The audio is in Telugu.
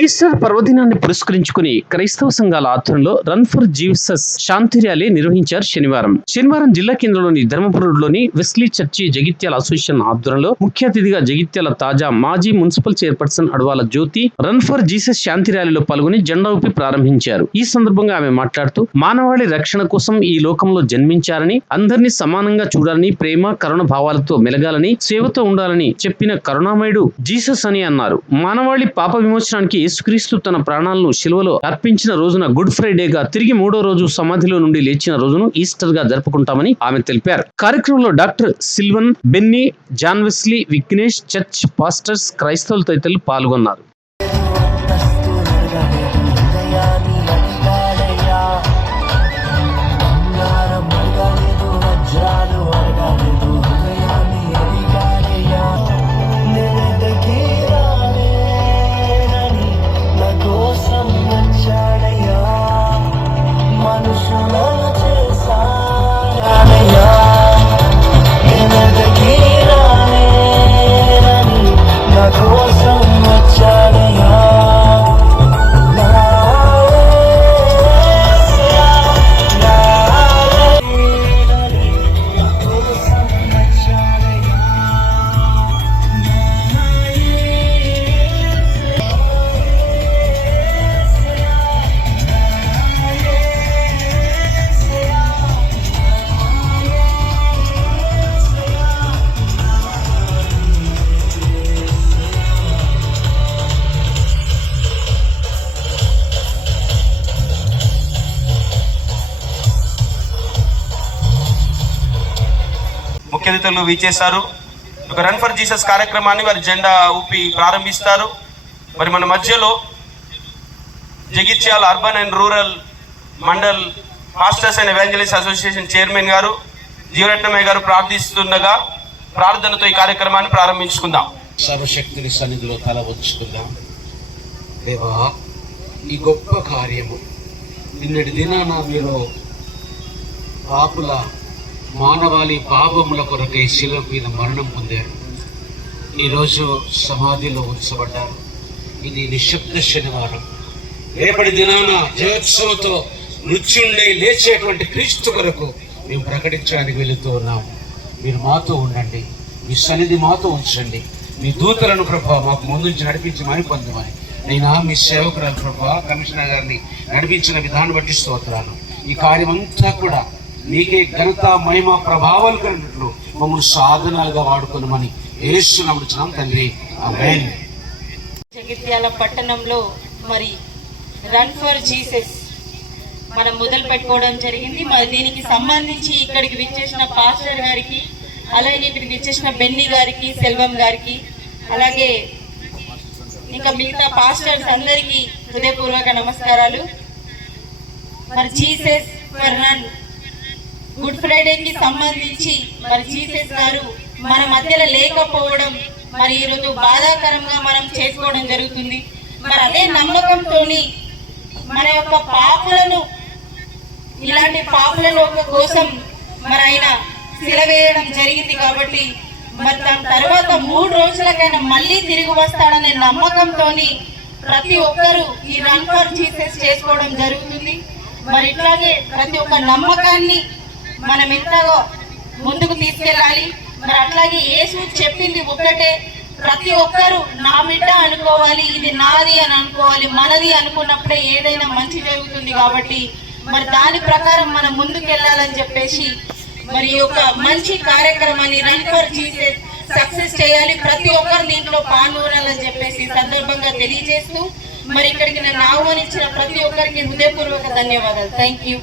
ఈస్టర్ పర్వదినాన్ని పురస్కరించుకుని క్రైస్తవ సంఘాల ఆధ్వర్యంలో రన్ ఫర్ జీసస్ శాంతి ర్యాలీ నిర్వహించారు శనివారం. శనివారం జిల్లా కేంద్రంలోని ధర్మపురంలోని వెస్లీ చర్చి జగిత్యాల అసోసియేషన్ ఆధ్వర్యంలో ముఖ్య అతిథిగా జగిత్యాల తాజా మాజీ municipal chairperson Adavala Jyothi run for Jesus శాంతి ర్యాలీలో పాల్గొని జెండా ఊపి ప్రారంభించారు. ఈ సందర్భంగా ఆమె మాట్లాడుతూ మానవాళి రక్షణ కోసం ఈ లోకంలో జన్మించారని అందరినీ సమానంగా చూడాలని ప్రేమ కరుణ భావాలతో మెలగాలని సేవతో ఉండాలని చెప్పిన కరుణామయుడు జీసస్ అని అన్నారు. మానవాళి పాప విమోచనానికి యేసుక్రీస్తు తన ప్రాణాలను శిలువలో అర్పించిన రోజున గుడ్ ఫ్రైడేగా తిరిగి మూడో రోజు సమాధిలో నుండి లేచిన రోజును ఈస్టర్గా జరుపుకుంటామని ఆమె తెలిపారు. కార్యక్రమంలో doctor Sylvan Benny John Wesley Vignesh church pastors క్రైస్తవుల తదితరులు పాల్గొన్నారు. ముఖ్య అతిథులు విచ్చేశారు. ఒక రన్ ఫర్ జీసస్ కార్యక్రమాన్ని వారి జెండా ఊపి ప్రారంభిస్తారు. మరి మన మధ్యలో Jagtial urban and rural mandal masters and evangelist association chairman గారు జీవరత్నమయ్య గారు ప్రార్థిస్తుండగా ప్రార్థనతో ఈ కార్యక్రమాన్ని ప్రారంభించుకుందాం. సర్వశక్తిని సన్నిధిలో తల వంచుకుందాం. దేవా ఈ గొప్ప కార్యము నిన్నటి దినాన మీరు పాపుల మానవాళి పాపముల కొరకై శిల మీద మరణం పొందారు. ఈరోజు సమాధిలో ఉంచబడ్డారు. ఇది నిశ్శబ్ద శనివారం. రేపటి దినాన జయోత్సవంతో నృత్యుండే లేచేటువంటి క్రీస్తు కొరకు మేము ప్రకటించడానికి వెళుతూ ఉన్నాము మీరు మాతో ఉండండి. మీ సన్నిధి మాతో ఉంచండి. మీ దూతలను ప్రభా మాకు ముందుంచి నడిపించి మని పొందమని. నేను మీ సేవకురాలు ప్రభా కమిషనర్ గారిని నడిపించిన విధానం బట్టి స్తోత్రాలు. ఈ కార్యమంతా కూడా మీకే ఘనత మహిమ ప్రభావాలు కలిగినట్లు మమ్మల్ని సాధనాలుగా వాడుకున్నామని ఏసు తండ్రి. జగిత్యాల పట్టణంలో మరి రన్ ఫర్ జీసస్ మనం మొదలు పెట్టుకోవడం జరిగింది. మరి దీనికి సంబంధించి ఇక్కడికి విచ్చేసిన పాస్టర్ గారికి అలాగే ఇక్కడికి విచ్చేసిన బెన్నీ గారికి సెల్వం గారికి అలాగే ఇంకా మిగతా పాస్టర్స్ అందరికీ హృదయపూర్వక నమస్కారాలు. మరి జీసస్ ఫర్ రన్ గుడ్ ఫ్రైడేకి సంబంధించి మరి జీసస్ గారు మన మధ్యలో లేకపోవడం మరి ఈరోజు బాధాకరంగా మనం చేసుకోవడం జరుగుతుంది. మరి అదే నమ్మకంతోని మన యొక్క పాపులను ఇలాంటి పాపుల లోక కోసం మరి ఆయన సిలవేయడం జరిగింది కాబట్టి మరి దాని తర్వాత మూడు రోజులకైనా మళ్ళీ తిరిగి వస్తాడనే నమ్మకంతోని ప్రతి ఒక్కరూ ఈ రన్ ఫర్ జీసస్ చేసుకోవడం జరుగుతుంది. మరి ఇట్లాగే ప్రతి ఒక్క నమ్మకాన్ని మనం ఎంతగా ముందుకు తీసుకెళ్ళాలి. మరి అట్లాగే యేసు చెప్పింది ఒక్కటే ప్రతి ఒక్కరు నా బిడ్డ అనుకోవాలి ఇది నాది అని అనుకోవాలి మనది అనుకున్నప్పుడే ఏదైనా మంచి జరుగుతుంది కాబట్టి మరి దాని ప్రకారం మనం ముందుకెళ్ళాలని చెప్పేసి మరి ఒక మంచి కార్యక్రమాన్ని రన్ ఫర్ జీసస్ సక్సెస్ చేయాలి. ప్రతి ఒక్కరు దీంట్లో పాల్గొనాలని చెప్పేసి సందర్భంగా తెలియజేస్తూ మరి ఇక్కడికి నన్ను ఆహ్వానించిన ప్రతి ఒక్కరికి హృదయపూర్వక ధన్యవాదాలు. Thank you